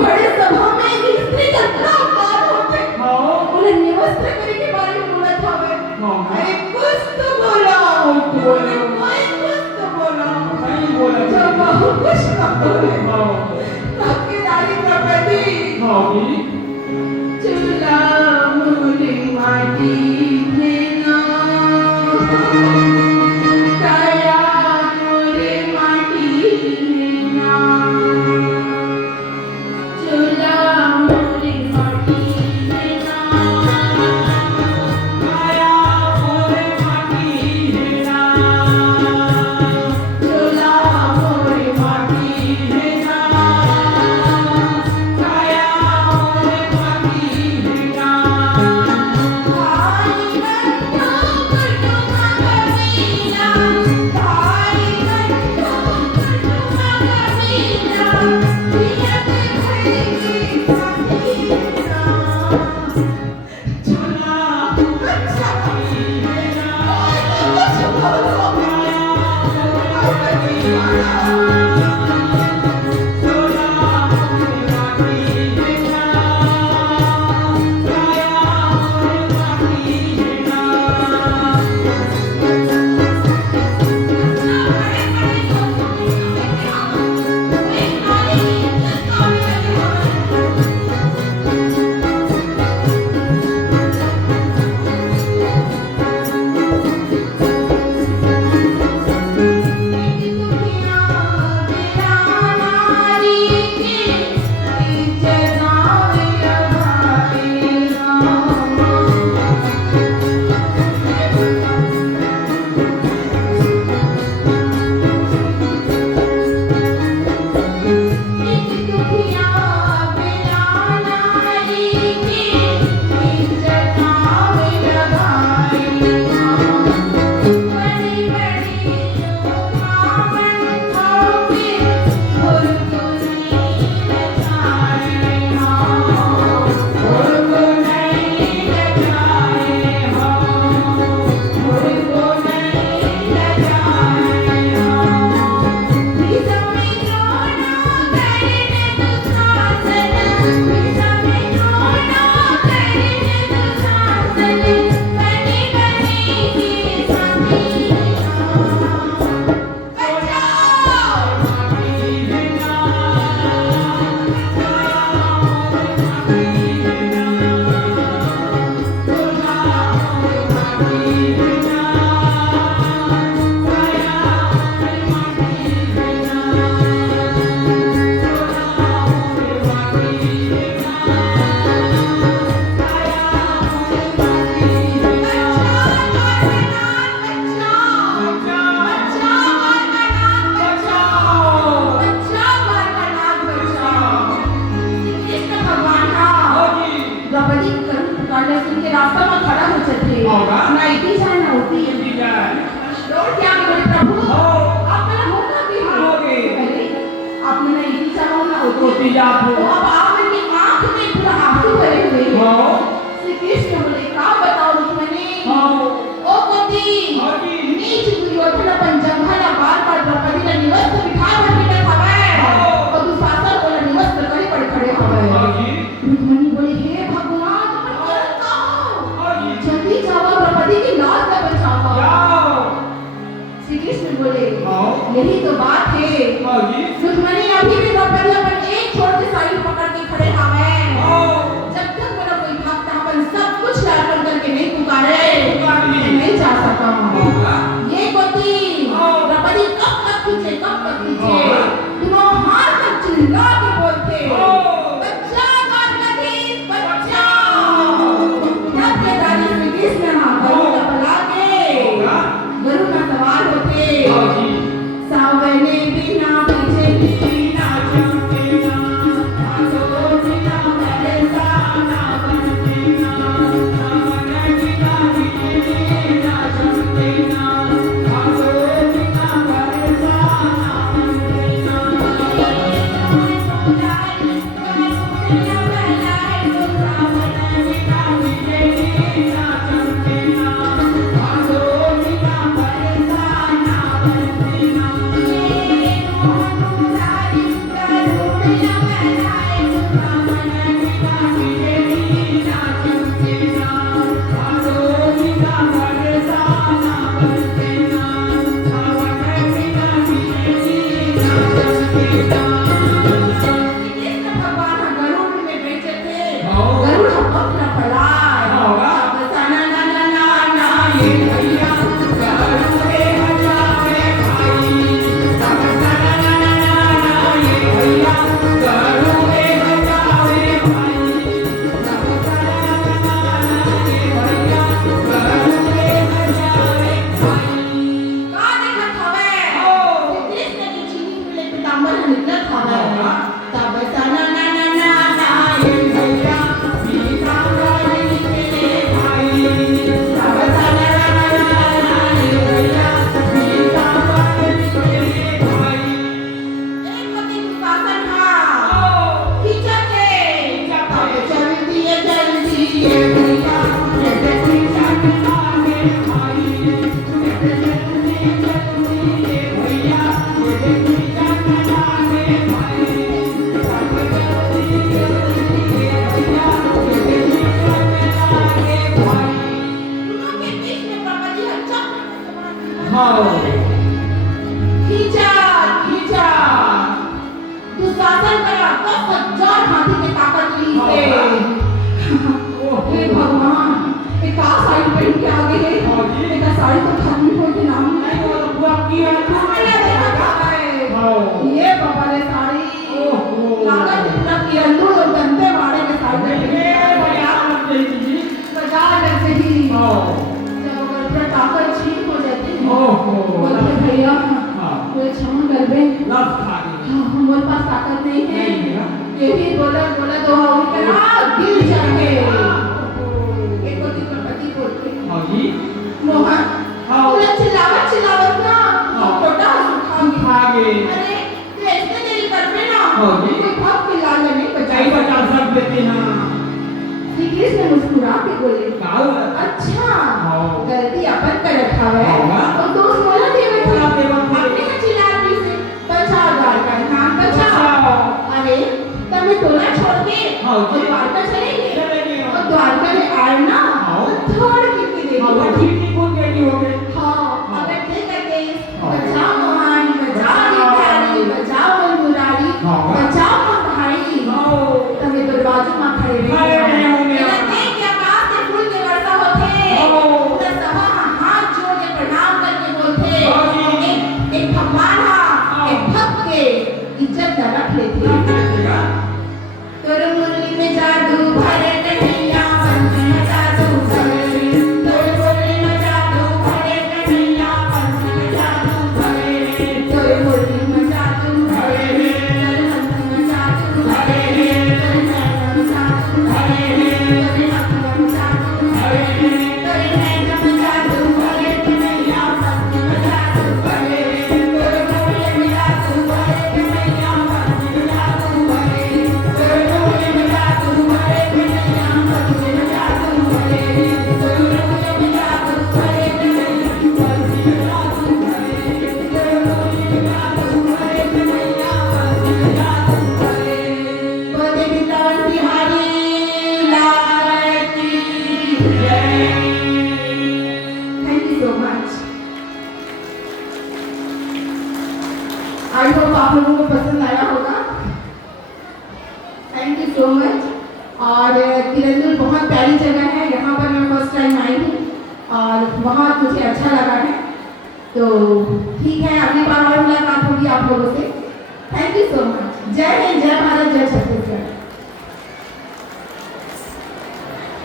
बड़े सभा में स्त्री कितना अपमान होते। बोले निवस्त्र करे के बारे में बोला था वे। अरे कुछ तो बोला। बोले कोई कुछ तो बोला। नहीं बोला। जब बहु कुछ न बोले। आपके दादी द्रौपदी। चूल्हा मूली माटी देना। काया मोरे माटी देना। चूल्हा मूली माटी देना। काया मोरे माटी देना। चूल्हा मोरे माटी देना। काया मोरे माटी देना। भाई बंधु कुटुंब कबीला। भाई बंधु कुटुंब कबीला। प्रियत भैली कबीला। चूल्हा अच्छा देना। कुछ बोलो। यही तो बात है। दुश्मनी अभी भी द्रौपदी अपन एक छोर से साड़ी पकड़ के लफ्ज खा गई हाँ, हमारे पास ताकत नहीं है। नहीं है ना? यही बोला बोला तो हम इतना गिर जाएंगे। एक को दिन पति बोलते हाँ जी मोहन हाँ। बोला चिल्लावत ना हाँ। छोटा सुखाऊंगी। खा गए अरे तू ऐसे देरी कर में ना हाँ जी। कोई भाग के लाल नहीं कई बचाई। बचा सब देते ना श्री कृष्ण मुस्कुरा के बोले का हुआ अच्छा हाँ। गलती अपन कर रखा है हाँ। और दोस्त बोला देवे बोला देवे थे। अपने चिल्लाती से बचाओ द्वारका नाम बचाओ। बचाओ। अरे तब मैं टोला छोड़ के हाँ और जी। द्वारका चलेंगे चलेंगे। और द्वारका में आए ना हाँ। तो थोड़ी कितनी देर हाँ वो ठीक नहीं बोल गई हो गए हाँ अगर ते करके हाँ। बचाओ मोहन बचाओ निकारी बचाओ मुरारी हाँ। बचाओ भाई हाँ तभी तो बाजू में खड़े खड़े रहे होंगे। देख के आकाश से फूल के वर्षा होते हाँ। पूरा सभा हाथ जोड़ के प्रणाम करके बोलते हाँ जी। एक भगवान हाँ। एक भक्त के इज्जत न रख लेते तोर मुरली में जादू भरे कन्हैया बंसी में जादू भरे तोर मुरली में जादू भरे कन्हैया बंसी में जादू भरे तोर मुरली में जादू भरे तोर बंसी में जादू भरे तोर नैना में जादू भरे तोर आँखों में जादू भरे तोर नैना में जादू भरे कन्हैया बंसी में जादू भरे तोर मुरली में जादू भरे कन्हैया बंसी में जादू भरे तोर मुरली में जादू भरे कन्हैया बंसी में जादू भरे तोर मुरली में जादू भरे कन्हैया बंसी में जादू भरे तोर मुरली में जादू भरे कन्हैया बंसी में जादू भरे बोले बितावन बिहारी लाल की जय। Thank you so much. I hope आप लोगों को पसंद आया होगा। Thank you so much. और किरंदुल बहुत प्यारी जगह है, यहाँ पर मैं फर्स्ट टाइम आई हूँ और बहुत मुझे अच्छा लगा है। तो ठीक है, अगली बार और मुलाकात होगी आप लोगों से। Thank you so much. जय हिंद, जय भारत, जय छत्तीसगढ़।